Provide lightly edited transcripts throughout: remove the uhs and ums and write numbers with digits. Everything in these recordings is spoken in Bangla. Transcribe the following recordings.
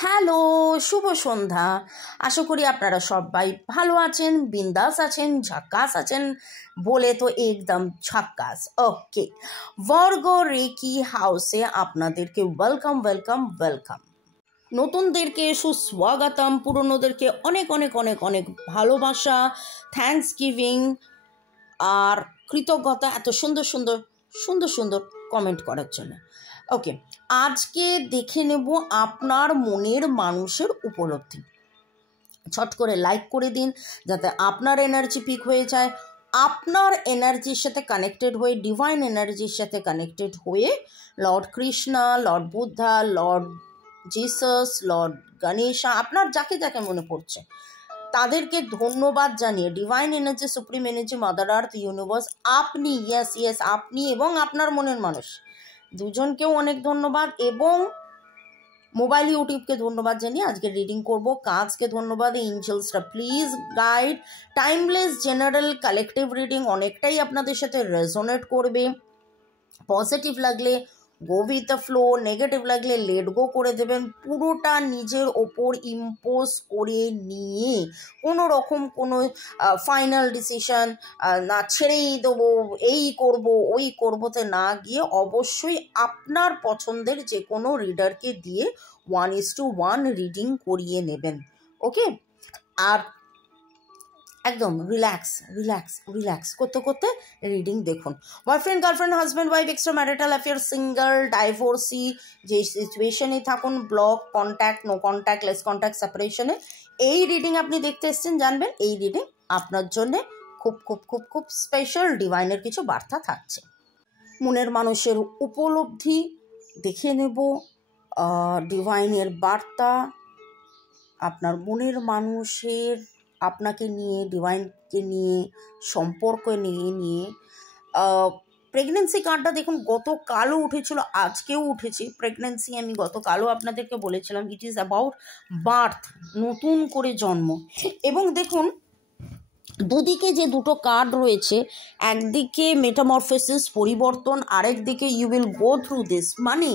হ্যালো, শুভ সন্ধ্যা। আশা করি আপনারা সবাই ভালো আছেন, বিন্দাস আছেন, ঝাক্কাস আছেন বলে তো একদম ঝাক্কাস। ওকে, বর্গ রেকি হাউসে আপনাদেরকে ওয়েলকাম ওয়েলকাম ওয়েলকাম। নতুনদেরকে সুস্বাগতম, পুরনোদেরকে অনেক অনেক অনেক অনেক ভালোবাসা, থ্যাঙ্কস গিভিং আর কৃতজ্ঞতা এত সুন্দর সুন্দর সুন্দর সুন্দর কমেন্ট করার জন্য। ওকে, আজকে দেখে নেব আপনার মনের মানুষের উপলব্ধি। ছট করে লাইক করে দিন যাতে আপনার এনার্জি পিক হয়ে যায়, আপনার এনার্জির সাথে কানেক্টেড হয়ে, ডিভাইন এনার্জির সাথে কানেক্টেড হয়ে Lord Krishna, Lord Buddha, Lord Jesus, Lord Ganesha, আপনার যাকে যাকে মনে পড়ছে তাদেরকে ধন্যবাদ জানিয়ে, divine energy, supreme energy, mother earth, universe, আপনি, ইয়েস আপনি এবং আপনার মনের মানুষ দুজনকেও অনেক ধন্যবাদ, এবং মোবাইল ইউটিউবকে ধন্যবাদ জানিয়ে আজকে রিডিং করব। কাজকে ধন্যবাদ, এঞ্জেলসরা please guide. Timeless general collective reading অনেকটাই আপনাদের সাথে রেজোনেট করবে। পজিটিভ লাগলে go with the flow, negative লাগলে লেট গো করে দেবেন। পুরোটা নিজের ওপর ইম্পোজ করে নিয়ে কোনো রকম কোনো ফাইনাল ডিসিশন না ছেড়েই দেবো, এই করব ওই করবোতে না গিয়ে অবশ্যই আপনার পছন্দের যে কোনো রিডারকে দিয়ে 1:1 রিডিং করিয়ে নেবেন। ওকে, আর একদম রিল্যাক্স রিল্যাক্স রিল্যাক্স করতে করতে রিডিং দেখুন। Boyfriend, girlfriend, husband, wife, extra marital affair, single, divorcee, যে সিচুয়েশনে থাকুন, block, contact, no contact, less contact, সেপারেশনে, এই রিডিং আপনি দেখতে এসছেন, জানবেন এই রিডিং আপনার জন্যে খুব খুব খুব খুব স্পেশাল, ডিভাইনের কিছু বার্তা থাকছে। মনের মানুষের উপলব্ধি দেখে নেব, ডিভাইনের বার্তা, আপনার মনের মানুষের আপনাকে নিয়ে, ডিভাইনকে নিয়ে, সম্পর্ক নিয়ে প্রেগনেন্সি কার্ডটা দেখুন, গতকালও উঠেছিল, আজকেও উঠেছে। প্রেগনেন্সি আমি গতকালও আপনাদেরকে বলেছিলাম, ইট ইজ অ্যাবাউট বার্থ, নতুন করে জন্ম। এবং দেখুন দুদিকে যে দুটো কার্ড রয়েছে, একদিকে মেটামরফোসিস, পরিবর্তন, আরেকদিকে you will go through this, মানে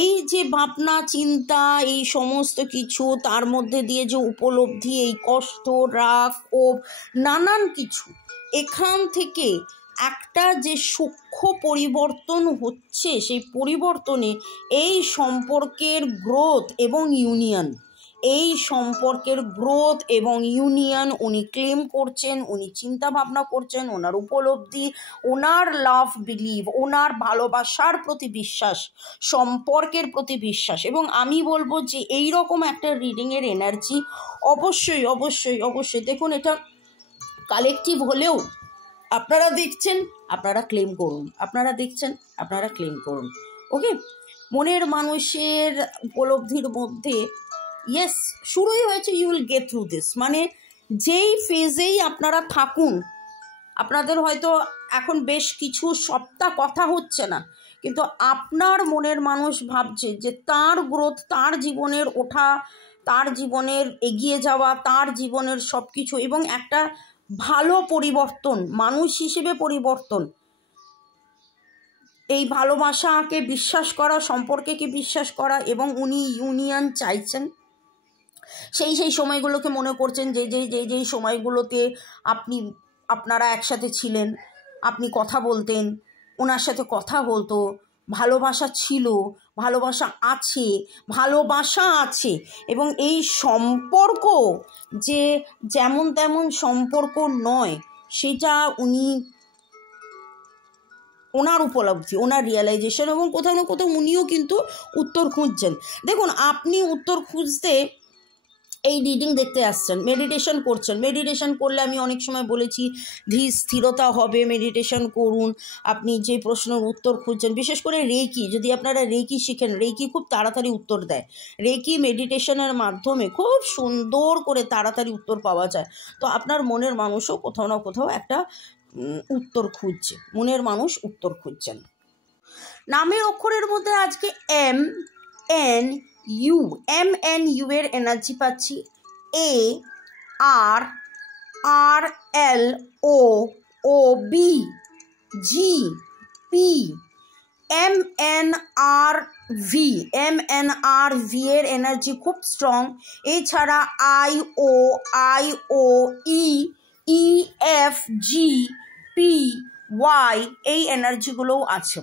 এই যে ভাবনা চিন্তা, এই সমস্ত কিছু, তার মধ্যে দিয়ে যে উপলব্ধি, এই কষ্ট, রাগ, ক্ষোভ, নানান কিছু, এখান থেকে একটা যে সূক্ষ্ম পরিবর্তন হচ্ছে, সেই পরিবর্তনে এই সম্পর্কের গ্রোথ এবং ইউনিয়ন, এই সম্পর্কের গ্রোথ এবং ইউনিয়ন উনি ক্লেম করছেন, উনি চিন্তা ভাবনা করছেন, ওনার উপলব্ধি, ওনার লাভ বিলিভ, ওনার ভালোবাসার প্রতি বিশ্বাস, সম্পর্কের প্রতি বিশ্বাস। এবং আমি বলবো যে এই রকম একটা রিডিংয়ের এনার্জি অবশ্যই অবশ্যই অবশ্যই দেখুন, এটা কালেকটিভ হলেও আপনারা দেখছেন, আপনারা ক্লেম করুন, আপনারা দেখছেন, আপনারা ক্লেম করুন। ওকে, মনের মানুষের উপলব্ধির মধ্যে ইয়েস শুরুই হয়েছে, you will get through this, মানে যেই ফেজেই আপনারা থাকুন, আপনাদের হয়তো এখন বেশ কিছু সপ্তাহ কথা হচ্ছে না, কিন্তু আপনার মনের মানুষ ভাবছে যে তার গ্রোথ, তার জীবনের ওঠা, তার জীবনের এগিয়ে যাওয়া, তার জীবনের সব কিছু, এবং একটা ভালো পরিবর্তন, মানুষ হিসেবে পরিবর্তন, এই ভালোবাসাকে বিশ্বাস করা, সম্পর্ককে বিশ্বাস করা, এবং উনি ইউনিয়ন চাইছেন। সেই সময়গুলোকে মনে করছেন, যেই সময়গুলোতে আপনারা একসাথে ছিলেন, আপনি কথা বলতেন, ওনার সাথে কথা বলতো, ভালোবাসা ছিল, ভালোবাসা আছে, এবং এই সম্পর্ক যে যেমন তেমন সম্পর্ক নয়, সেটা ওনার উপলব্ধি, ওনার রিয়েলাইজেশন, এবং কোথাও না কোথাও উনিও কিন্তু উত্তর খুঁজছেন। দেখুন, আপনি উত্তর খুঁজতে এই রিডিং দেখতে আসছেন, মেডিটেশন করছেন। মেডিটেশন করলে আমি অনেক সময় বলেছি ধীর স্থিরতা হবে, মেডিটেশন করুন। আপনি যে প্রশ্নের উত্তর খুঁজছেন, বিশেষ করে রেকি, যদি আপনারা রেকি শিখেন, রেকি খুব তাড়াতাড়ি উত্তর দেয়। রেকি মেডিটেশনের মাধ্যমে খুব সুন্দর করে তাড়াতাড়ি উত্তর পাওয়া যায়। তো আপনার মনের মানুষও কোথাও না কোথাও একটা উত্তর খুঁজছে, মনের মানুষ উত্তর খুঁজছেন। নামের অক্ষরের মধ্যে আজকে এম এন ইউ এর এনার্জি পাচ্ছি, আর এল ও বি, জি পি, MNRV এর এনার্জি খুব স্ট্রং। এছাড়া IOEFGPY এই এনার্জিগুলোও আছে।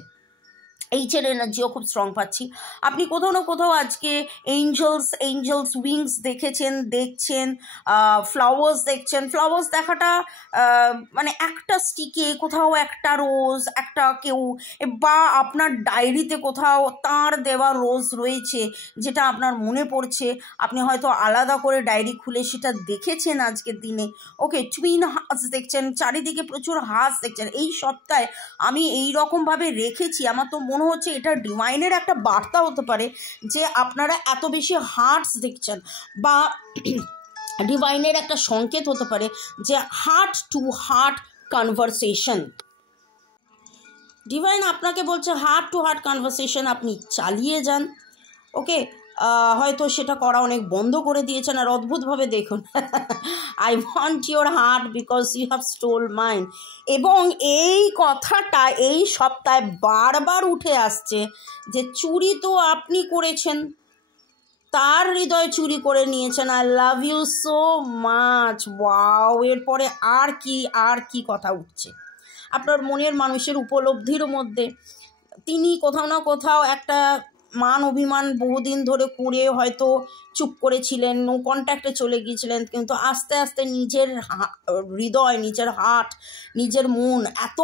এইচের এনার্জিও খুব স্ট্রং পাচ্ছি। আপনি কোথাও না কোথাও আজকে এঞ্জেলস উইংস দেখছেন, ফ্লাওয়ার্স দেখছেন। ফ্লাওয়ার্স দেখাটা মানে একটা স্টিকে কোথাও একটা রোজ, একটা কেউ, বা আপনার ডায়েরিতে কোথাও তার দেওয়া রোজ রয়েছে যেটা আপনার মনে পড়ছে, আপনি হয়তো আলাদা করে ডায়েরি খুলে সেটা দেখেছেন আজকের দিনে। ওকে, টুইন হার্টস দেখছেন, চারিদিকে প্রচুর হার্টস দেখছেন। এই সপ্তাহে আমি এই রকমভাবে রেখেছি, আমার তো মনে হচ্ছে এটা ডিভাইনের একটা বার্তা হতে পারে যে আপনারা এত বেশি হার্টস দেখছেন, বা ডিভাইনের একটা সংকেত হতে পারে যে heart to heart conversation. Divine আপনাকে বলছে হার্ট টু হার্ট কনভারসেশন আপনি চালিয়ে যান। ওকে, হয়তো সেটা করা অনেক বন্ধ করে দিয়েছেন। আর অদ্ভুতভাবে দেখুন, I want your heart because you have stole mind. এবং এই কথাটা এই সপ্তাহে বারবার উঠে আসছে যে চুরি তো আপনি করেছেন, তার হৃদয় চুরি করে নিয়েছেন। I love you so much. Wow, এরপরে আর কি কথা উঠছে আপনার মনের মানুষের উপলব্ধির মধ্যে? তিনি কোথাও না কোথাও একটা মান অভিমান বহুদিন ধরে করে হয়তো চুপ করেছিলেন, নো কন্ট্যাক্টে চলে গিয়েছিলেন, কিন্তু আস্তে আস্তে নিজের হৃদয়, নিজের হার্ট, নিজের মন এত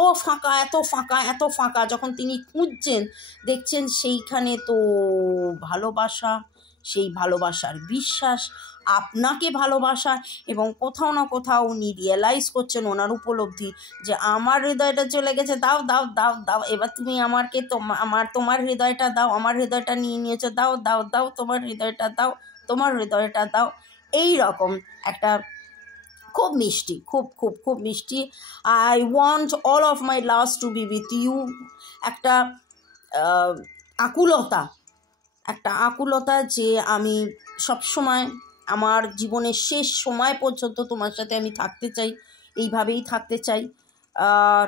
ফাঁকা যখন তিনি খুঁজছেন, দেখছেন সেইখানে তো ভালোবাসা, সেই ভালোবাসার বিশ্বাস, আপনাকে ভালোবাসা, এবং কোথাও না কোথাও উনি রিয়েলাইজ করছেন ওনার উপলব্ধি যে আমার হৃদয়টা চলে গেছে, দাও দাও দাও দাও, এবার তুমি আমাকে তোমার হৃদয়টা দাও, আমার হৃদয়টা নিয়ে নিয়েছো, দাও দাও দাও, তোমার হৃদয়টা দাও, তোমার হৃদয়টা দাও। এই রকম একটা খুব মিষ্টি, খুব খুব খুব মিষ্টি। I want all of my loves to be with you. একটা আকুলতা যে আমি সবসময় আমার জীবনের শেষ সময় পর্যন্ত তোমার সাথে আমি থাকতে চাই, এইভাবেই থাকতে চাই। আর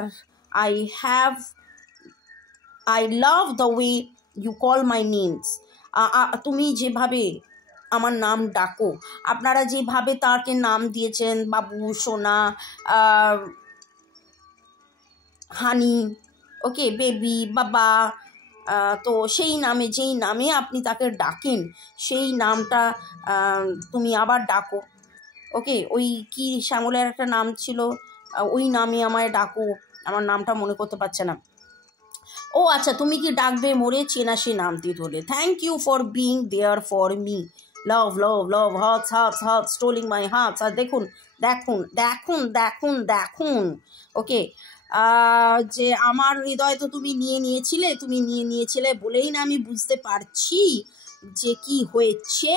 I love the way you call my names. তুমি যেভাবে আমার নাম ডাকো, আপনারা যেভাবে তাকে নাম দিয়েছেন, বাবু, সোনা, হানি, ওকে, বেবি, বাবা, তো সেই নামে, যেই নামে আপনি তাকে ডাকেন সেই নামটা তুমি আবার ডাকো। ওকে, ওই কি শ্যামলের একটা নাম ছিল, ওই নামে আমায় ডাকো, আমার নামটা মনে করতে পারছে না। ও আচ্ছা, তুমি কি ডাকবে মোরে, চেনা সে নামটি ধরে। Thank you for being there for me. Love love love, hearts stealing my hearts. আর দেখুন দেখুন দেখুন দেখুন দেখুন, ওকে, যে আমার হৃদয় তো তুমি নিয়ে নিয়েছিলে বলেই না আমি বুঝতে পারছি যে কি হয়েছে।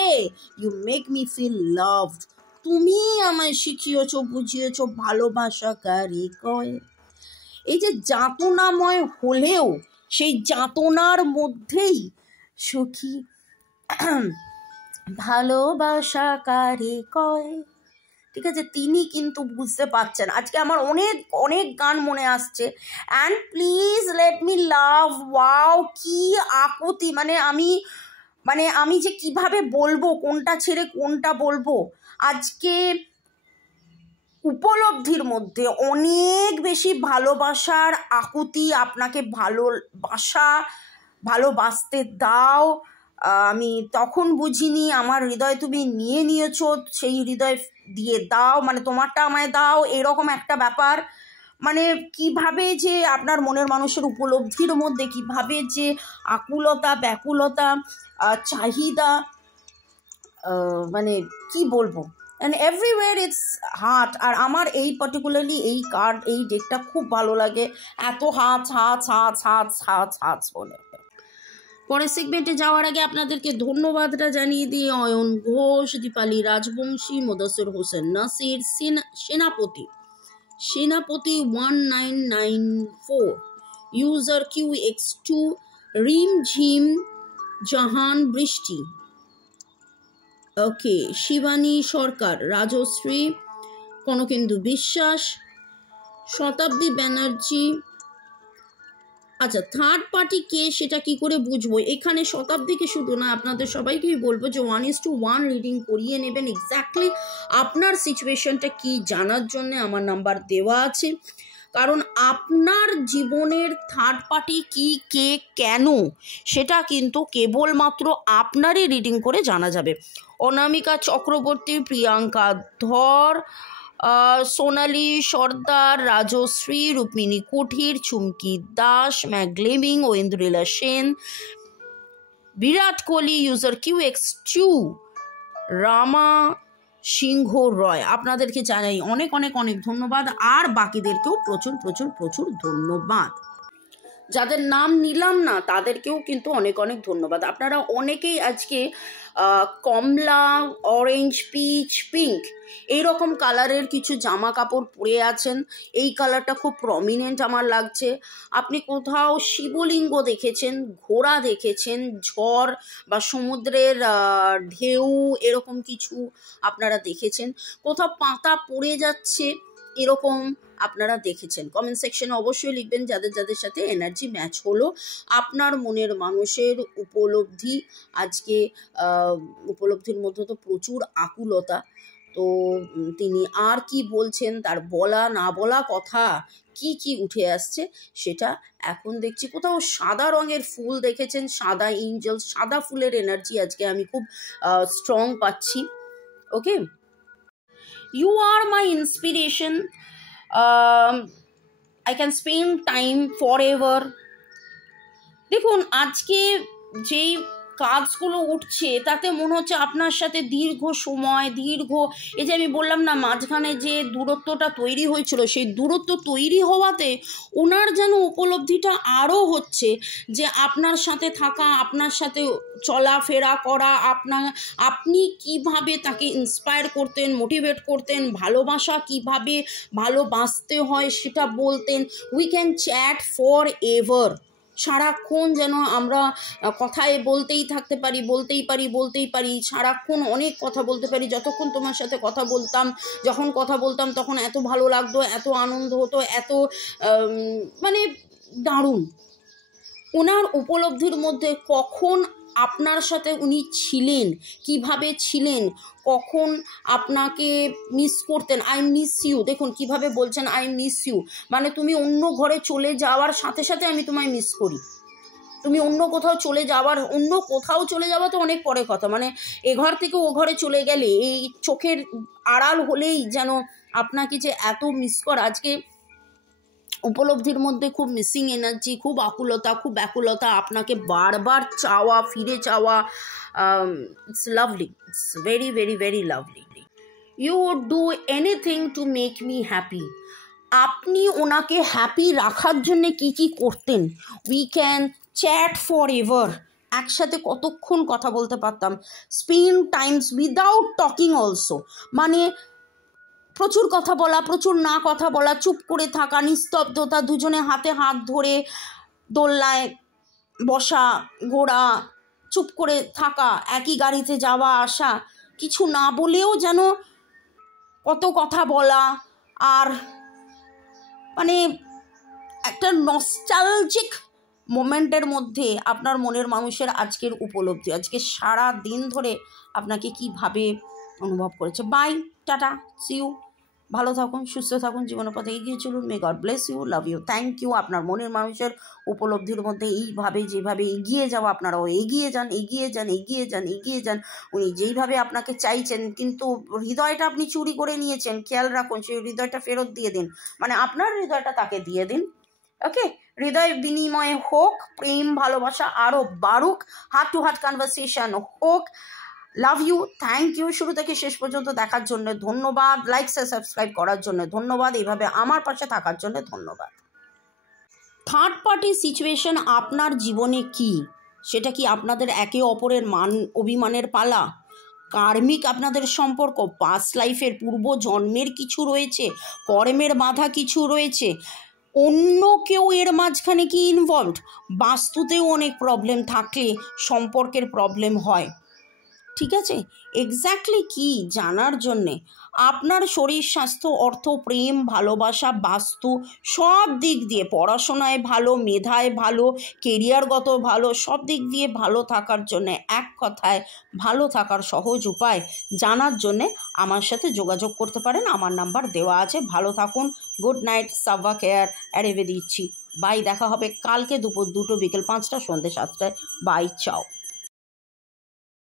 You make me feel loved. তুমি আমায় শিখিয়েছো, বুঝিয়েছো ভালোবাসা কারে কয়। এই যে যাতনাময় হলেও সেই যাতনার মধ্যেই সুখী ভালোবাসা কারে কয়। ঠিক আছে, তিনি কিন্তু বুঝতে পারছেন। আজকে আমার অনেক অনেক গান মনে আসছে। And please let me love. Wow, কি আকুতি, মানে আমি যে কিভাবে বলবো, কোনটা ছেড়ে কোনটা বলবো। আজকে উপলব্ধির মধ্যে অনেক বেশি ভালোবাসার আকুতি, আপনাকে ভালোবাসতে দাও। আমি তখন বুঝিনি, আমার হৃদয় তুমি নিয়ে নিয়েছো, সেই হৃদয় দিয়ে দাও, মানে তোমারটা আমায় দাও, এরকম একটা ব্যাপার। মানে কিভাবে যে আপনার মনের মানুষের উপলব্ধির মধ্যে কিভাবে যে আকুলতা, ব্যাকুলতা, চাহিদা, মানে কি বলবো, অ্যান্ড এভরিওয়্যার ইটস হার্ট। আর আমার এই পার্টিকুলারলি এই কার্ড, এই ডেকটা খুব ভালো লাগে, এত হার্টস বলে। পরের সেগমেন্টে যাওয়ার আগে আপনাদেরকে ধন্যবাদটা জানিয়ে দিই। অয়ন ঘোষ, দীপালি রাজবংশী, মোদাসির হোসেন নাসির, সেনাপতি 1994, ইউজার QX2, রিম ঝিম জাহান বৃষ্টি, ওকে, শিবানী সরকার, রাজশ্রী, কনকেন্দু বিশ্বাস, শতাব্দী ব্যানার্জি, আচ্ছা, থার্ড পার্টি কে সেটা কি করে বুঝবো? এখানে শতাব্দীকে শুধু না, আপনাদের সবাইকেই বলবো যে 1:1 রিডিং করিয়ে নেবেন। এক্স্যাক্টলি আপনার সিচুয়েশনটা কি জানার জন্য আমার নাম্বার দেওয়া আছে, কারণ আপনার জীবনের থার্ড পার্টি কি, কে, কেন, সেটা কিন্তু কেবলমাত্র আপনারই রিডিং করে জানা যাবে। অনামিকা চক্রবর্তী, প্রিয়াঙ্কা ধর, সোনালী সর্দার, রাজশ্রী, রুক্মিণী কুঠির, চুমকি দাস, ম্যাগলেমিং, ঐন্দ্রিলা সেন, বিরাট কোহলি, ইউজার QX2, রামা সিংহ রয়, আপনাদেরকে জানাই অনেক অনেক অনেক ধন্যবাদ। আর বাকিদেরকেও প্রচুর প্রচুর প্রচুর ধন্যবাদ। যাদের নাম নিলাম না তাদেরকেও কিন্তু অনেক অনেক ধন্যবাদ। আপনারা অনেকেই আজকে কমলা, অরেঞ্জ, পিচ, পিঙ্ক এইরকম কালারের কিছু জামা কাপড় পরে আছেন। এই কালারটা খুব প্রমিনেন্ট আমার লাগছে। আপনি কোথাও শিবলিঙ্গ দেখেছেন, ঘোড়া দেখেছেন, ঝড় বা সমুদ্রের ঢেউ এরকম কিছু আপনারা দেখেছেন, কোথাও পাতা পড়ে যাচ্ছে এরকম আপনারা দেখেছেন। কমেন্ট সেকশনে অবশ্যই লিখবেন যাদের যাদের সাথে এনার্জি ম্যাচ হলো। আপনার মনের মানুষের উপলব্ধি আজকে, উপলব্ধির মধ্যে তো প্রচুর আকুলতা। তো তিনি আর কি বলছেন, তার বলা না বলা কথা কি কি উঠে আসছে সেটা এখন দেখছি। কোথাও সাদা রঙের ফুল দেখেছেন, সাদা এঞ্জেল, সাদা ফুলের এনার্জি আজকে আমি খুব স্ট্রং পাচ্ছি। ওকে, you are my inspiration, I can spend time forever। দেখুন আজকে যেই কাজগুলো উঠছে তাতে মনে হচ্ছে আপনার সাথে দীর্ঘ সময়, এই যে আমি বললাম না মাঝখানে যে দূরত্বটা তৈরি হয়েছিল, সেই দূরত্ব তৈরি হওয়াতে ওনার যেন উপলব্ধিটা আরও হচ্ছে যে আপনার সাথে থাকা, আপনার সাথে চলাফেরা করা, আপনি কিভাবে তাকে ইন্সপায়ার করতেন, মোটিভেট করতেন, ভালোবাসা কিভাবে ভালোবাসতে হয় সেটা বলতেন। We can chat for ever, সারাক্ষণ যেন আমরা কথায় বলতেই থাকতে পারি, বলতেই পারি সারাক্ষণ অনেক কথা বলতে পারি। যতক্ষণ তোমার সাথে কথা বলতাম, যখন কথা বলতাম তখন এত ভালো লাগতো, এত আনন্দ হতো, এত মানে দারুণ। ওনার উপলব্ধির মধ্যে কখন আপনার সাথে উনি ছিলেন, কিভাবে ছিলেন, কখন আপনাকে মিস করতেন, আই মিস ইউ। দেখুন কিভাবে বলছেন আই মিস ইউ, মানে তুমি অন্য ঘরে চলে যাওয়ার সাথে সাথে আমি তোমায় মিস করি। তুমি অন্য কোথাও চলে যাওয়া তো অনেক পরে কথা, মানে এ ঘর থেকে ও ঘরে চলে গেলে এই চোখের আড়াল হলেই যেন আপনাকে যে এত মিস করা, আজকে উপলব্ধির মধ্যে খুব মিসিং এনার্জি, খুব আকুলতা, খুব ব্যাকুলতা, আপনাকে বারবার চাওয়া, ফিরে চাওয়া। It's lovely, it's very very very lovely. You would do anything to make me happy. আপনি ওনাকে হ্যাপি রাখার জন্যে কি কি করতেন? We can chat forever, একসাথে কতক্ষণ কথা বলতে পারতাম। Spend times without talking also, মানে প্রচুর কথা বলা, প্রচুর না কথা বলা, চুপ করে থাকা, নিস্তব্ধতা, দুজনে হাতে হাত ধরে দোলনায় বসা, ঘোরা, চুপ করে থাকা, একই গাড়িতে যাওয়া আসা, কিছু না বলেও যেন কত কথা বলা। আর মানে একটা নস্টালজিক মোমেন্টের মধ্যে আপনার মনের মানুষের আজকের উপলব্ধি, আজকে সারা দিন ধরে আপনাকে কিভাবে অনুভব করেছে। Bye, tata, see you. ভালো থাকুন, সুস্থ থাকুন, জীবনের পথে এগিয়ে চলুন। May God bless you, love you, thank you. আপনার মনের মানুষের উপলব্ধির মধ্যে এইভাবে যেভাবে এগিয়ে যাওয়া, আপনারাও এগিয়ে যান, এগিয়ে যান, এগিয়ে যান, এগিয়ে যান। উনি যেইভাবে আপনাকে চাইছেন, কিন্তু হৃদয়টা আপনি চুরি করে নিয়েছেন, খেয়াল রাখুন সেই হৃদয়টা ফেরত দিয়ে দিন, মানে আপনার হৃদয়টা তাকে দিয়ে দিন। ওকে, হৃদয় বিনিময়ে হোক, প্রেম ভালোবাসা আরও বাড়ুক, হার্ট টু হার্ট কনভারসেশন হোক। Love you, thank you. শুরু থেকে শেষ পর্যন্ত দেখার জন্য ধন্যবাদ, লাইক সাবস্ক্রাইব করার জন্য ধন্যবাদ, এইভাবে আমার পাশে থাকার জন্য ধন্যবাদ। থার্ড পার্টি সিচুয়েশন আপনার জীবনে কি, সেটা কি আপনাদের একে অপরের মান অভিমানের পালা, কার্মিক আপনাদের সম্পর্ক, পাস্ট লাইফের পূর্ব জন্মের কিছু রয়েছে, কর্মের বাধা কিছু রয়েছে, অন্য কেউ এর মাঝখানে কি ইনভলভড? বাস্তুতেও অনেক প্রবলেম থাকলে সম্পর্কের প্রবলেম হয়। ঠিক আছে, এক্স্যাক্টলি কি জানার জন্যে আপনার শরীর স্বাস্থ্য অর্থ প্রেম ভালোবাসা বাস্তু সব দিক দিয়ে, পড়াশোনায় ভালো, মেধায় ভালো, কেরিয়ারগত ভালো, সব দিক দিয়ে ভালো থাকার জন্যে, এক কথায় ভালো থাকার সহজ উপায় জানার জন্যে আমার সাথে যোগাযোগ করতে পারেন। আমার নাম্বার দেওয়া আছে। ভালো থাকুন। গুড নাইট, সাবা কেয়ার, অ্যারেবে দিচ্ছি। বাই, দেখা হবে কালকে দুপুর 2টো, বিকেল 5টা, সন্ধ্যে 7টায়। বাই, চাও।